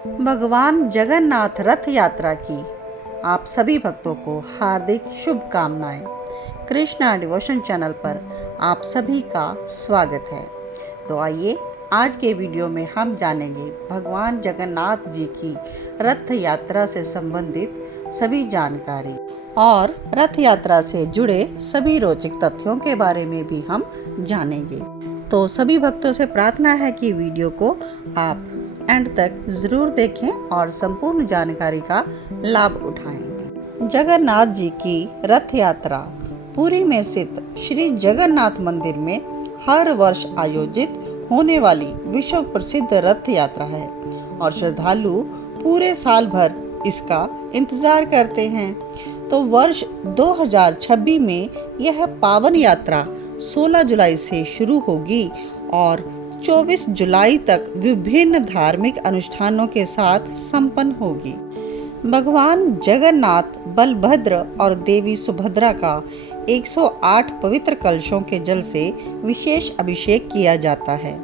भगवान जगन्नाथ रथ यात्रा की आप सभी भक्तों को हार्दिक शुभकामनाएं। कृष्णा डिवोशन चैनल पर आप सभी का स्वागत है। तो आइए आज के वीडियो में हम जानेंगे भगवान जगन्नाथ जी की रथ यात्रा से संबंधित सभी जानकारी और रथ यात्रा से जुड़े सभी रोचक तथ्यों के बारे में भी हम जानेंगे। तो सभी भक्तों से प्रार्थना है कि वीडियो को आप एंड तक जरूर देखें और संपूर्ण जानकारी का लाभ उठाएं। जगन्नाथ जी की रथ यात्रा पुरी में स्थित श्री जगन्नाथ मंदिर में हर वर्ष आयोजित होने वाली विश्व प्रसिद्ध रथ यात्रा है और श्रद्धालु पूरे साल भर इसका इंतजार करते हैं। तो वर्ष 2026 में यह पावन यात्रा 16 जुलाई से शुरू होगी और 24 जुलाई तक विभिन्न धार्मिक अनुष्ठानों के साथ संपन्न होगी। भगवान जगन्नाथ, बलभद्र और देवी सुभद्रा का 108 पवित्र कलशों के जल से विशेष अभिषेक किया जाता है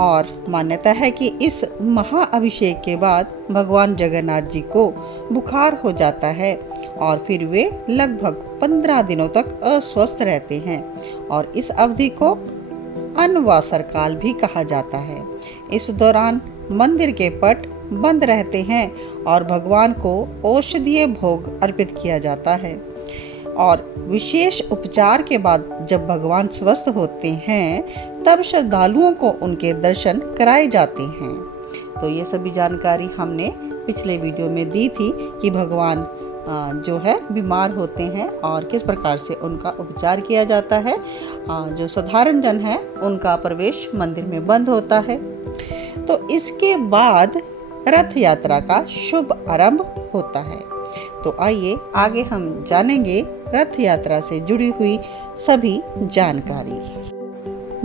और मान्यता है कि इस महाअभिषेक के बाद भगवान जगन्नाथ जी को बुखार हो जाता है और फिर वे लगभग 15 दिनों तक अस्वस्थ रहते हैं और इस अवधि को अनवासर काल भी कहा जाता है। इस दौरान मंदिर के पट बंद रहते हैं और भगवान को औषधीय भोग अर्पित किया जाता है और विशेष उपचार के बाद जब भगवान स्वस्थ होते हैं तब श्रद्धालुओं को उनके दर्शन कराए जाते हैं। तो ये सभी जानकारी हमने पिछले वीडियो में दी थी कि भगवान जो है बीमार होते हैं और किस प्रकार से उनका उपचार किया जाता है। जो साधारण जन है उनका प्रवेश मंदिर में बंद होता है। तो इसके बाद रथ यात्रा का शुभ आरंभ होता है। तो आइए आगे हम जानेंगे रथ यात्रा से जुड़ी हुई सभी जानकारी।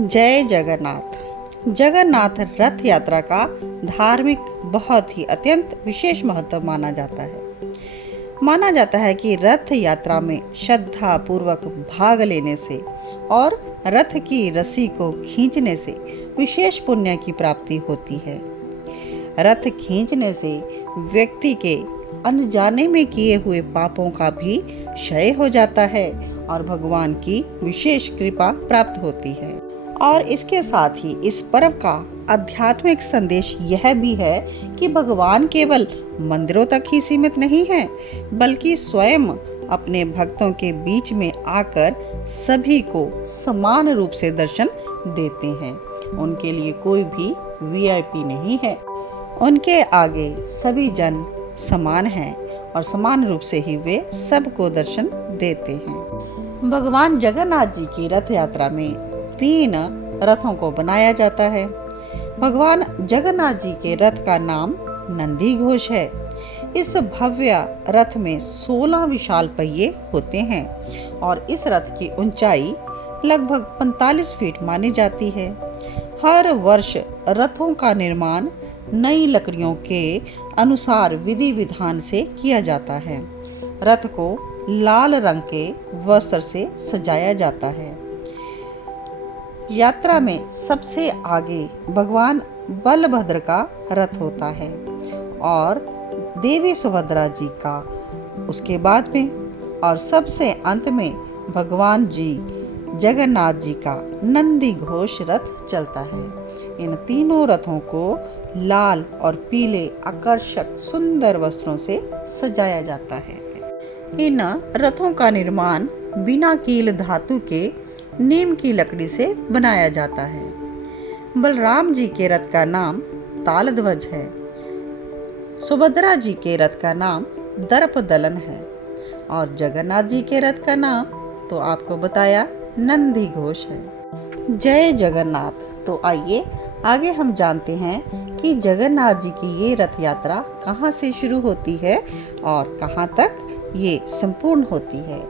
जय जगन्नाथ। जगन्नाथ रथ यात्रा का धार्मिक बहुत ही अत्यंत विशेष महत्व माना जाता है। माना जाता है कि रथ यात्रा में श्रद्धा पूर्वक भाग लेने से और रथ की रस्सी को खींचने से विशेष पुण्य की प्राप्ति होती है। रथ खींचने से व्यक्ति के अनजाने में किए हुए पापों का भी क्षय हो जाता है और भगवान की विशेष कृपा प्राप्त होती है। और इसके साथ ही इस पर्व का आध्यात्मिक संदेश यह भी है कि भगवान केवल मंदिरों तक ही सीमित नहीं है बल्कि स्वयं अपने भक्तों के बीच में आकर सभी को समान रूप से दर्शन देते हैं। उनके लिए कोई भी वीआईपी नहीं है। उनके आगे सभी जन समान हैं और समान रूप से ही वे सबको दर्शन देते हैं। भगवान जगन्नाथ जी की रथ यात्रा में 3 रथों को बनाया जाता है। भगवान जगन्नाथ जी के रथ का नाम नंदी घोष है। इस भव्य रथ में 16 विशाल पहिए होते हैं और इस रथ की ऊंचाई लगभग 45 फीट मानी जाती है। हर वर्ष रथों का निर्माण नई लकड़ियों के अनुसार विधि विधान से किया जाता है। रथ को लाल रंग के वस्त्र से सजाया जाता है। यात्रा में सबसे आगे भगवान बलभद्र का रथ होता है और देवी सुभद्रा जी का उसके बाद में और सबसे अंत में भगवान जी जगन्नाथ जी का नंदी घोष रथ चलता है। इन तीनों रथों को लाल और पीले आकर्षक सुंदर वस्त्रों से सजाया जाता है। इन रथों का निर्माण बिना कील धातु के नीम की लकड़ी से बनाया जाता है। बलराम जी के रथ का नाम तालध्वज है। सुभद्रा जी के रथ का नाम दर्पदलन है और जगन्नाथ जी के रथ का नाम तो आपको बताया नंदी घोष है। जय जगन्नाथ। तो आइए आगे हम जानते हैं कि जगन्नाथ जी की ये रथ यात्रा कहाँ से शुरू होती है और कहाँ तक ये संपूर्ण होती है।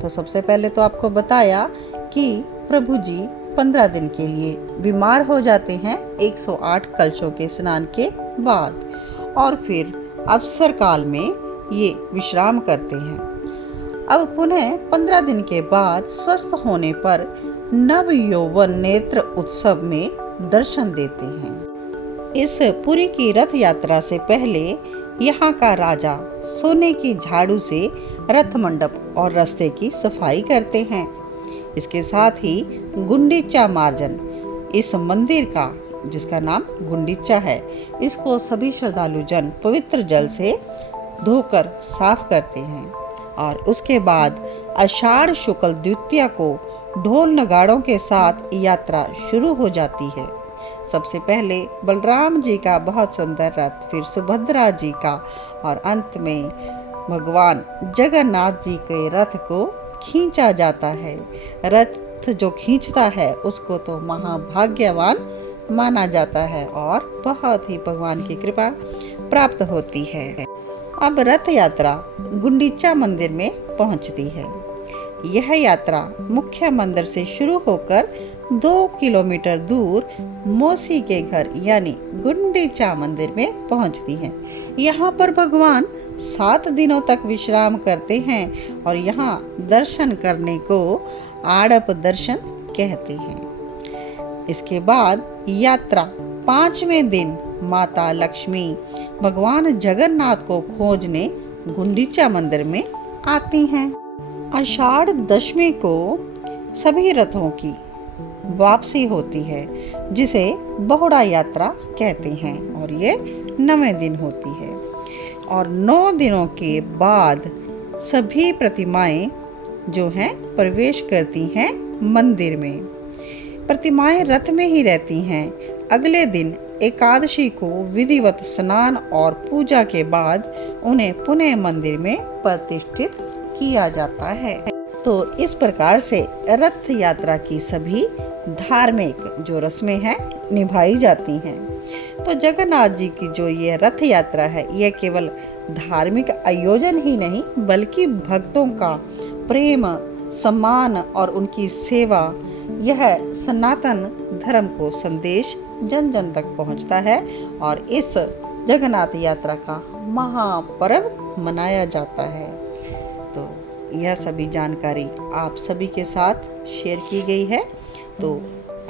तो सबसे पहले तो आपको बताया कि प्रभु जी 15 दिन के लिए बीमार हो जाते हैं 108 कलशों के स्नान के बाद और फिर अवसर काल में ये विश्राम करते हैं। अब पुनः 15 दिन के बाद स्वस्थ होने पर नव यौवन नेत्र उत्सव में दर्शन देते हैं। इस पुरी की रथ यात्रा से पहले यहाँ का राजा सोने की झाड़ू से रथ मंडप और रास्ते की सफाई करते हैं। इसके साथ ही गुंडीचा मार्जन, इस मंदिर का जिसका नाम गुंडीचा है, इसको सभी श्रद्धालु जन पवित्र जल से धोकर साफ करते हैं। और उसके बाद आषाढ़ शुक्ल द्वितीया को ढोल नगाड़ों के साथ यात्रा शुरू हो जाती है। सबसे पहले बलराम जी का बहुत सुंदर रथ, फिर सुभद्रा जी का, और अंत में भगवान जगन्नाथ जी के रथ को खींचा जाता है। रथ जो खींचता है उसको तो महाभाग्यवान माना जाता है और बहुत ही भगवान की कृपा प्राप्त होती है। अब रथ यात्रा गुंडीचा मंदिर में पहुंचती है। यह यात्रा मुख्य मंदिर से शुरू होकर 2 किलोमीटर दूर मौसी के घर यानी गुंडीचा मंदिर में पहुंचती है। यहाँ पर भगवान 7 दिनों तक विश्राम करते हैं और यहाँ दर्शन करने को आड़प दर्शन कहते हैं। इसके बाद यात्रा 5वें दिन माता लक्ष्मी भगवान जगन्नाथ को खोजने गुंडीचा मंदिर में आती हैं। आषाढ़ दशमी को सभी रथों की वापसी होती है, जिसे बहुड़ा यात्रा कहते हैं, और ये 9वें दिन होती है। और 9 दिनों के बाद सभी प्रतिमाएं जो हैं प्रवेश करती हैं मंदिर में। प्रतिमाएं रथ में ही रहती हैं। अगले दिन एकादशी को विधिवत स्नान और पूजा के बाद उन्हें पुनः मंदिर में प्रतिष्ठित किया जाता है। तो इस प्रकार से रथ यात्रा की सभी धार्मिक जो रस्में हैं निभाई जाती हैं। तो जगन्नाथ जी की जो ये रथ यात्रा है, यह केवल धार्मिक आयोजन ही नहीं बल्कि भक्तों का प्रेम, सम्मान और उनकी सेवा, यह सनातन धर्म को संदेश जन जन तक पहुंचता है और इस जगन्नाथ यात्रा का महापर्व मनाया जाता है। तो यह सभी जानकारी आप सभी के साथ शेयर की गई है। तो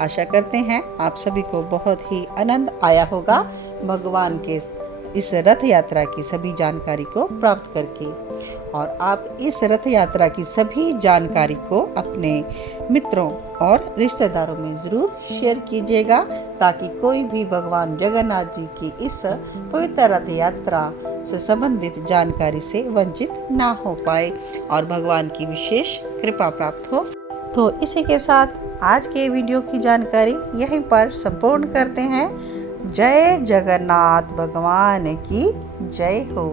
आशा करते हैं आप सभी को बहुत ही आनंद आया होगा भगवान के इस रथ यात्रा की सभी जानकारी को प्राप्त करके। और आप इस रथ यात्रा की सभी जानकारी को अपने मित्रों और रिश्तेदारों में ज़रूर शेयर कीजिएगा, ताकि कोई भी भगवान जगन्नाथ जी की इस पवित्र रथ यात्रा से संबंधित जानकारी से वंचित ना हो पाए और भगवान की विशेष कृपा प्राप्त हो। तो इसी के साथ आज के वीडियो की जानकारी यहीं पर संपूर्ण करते हैं। जय जगन्नाथ भगवान की जय हो।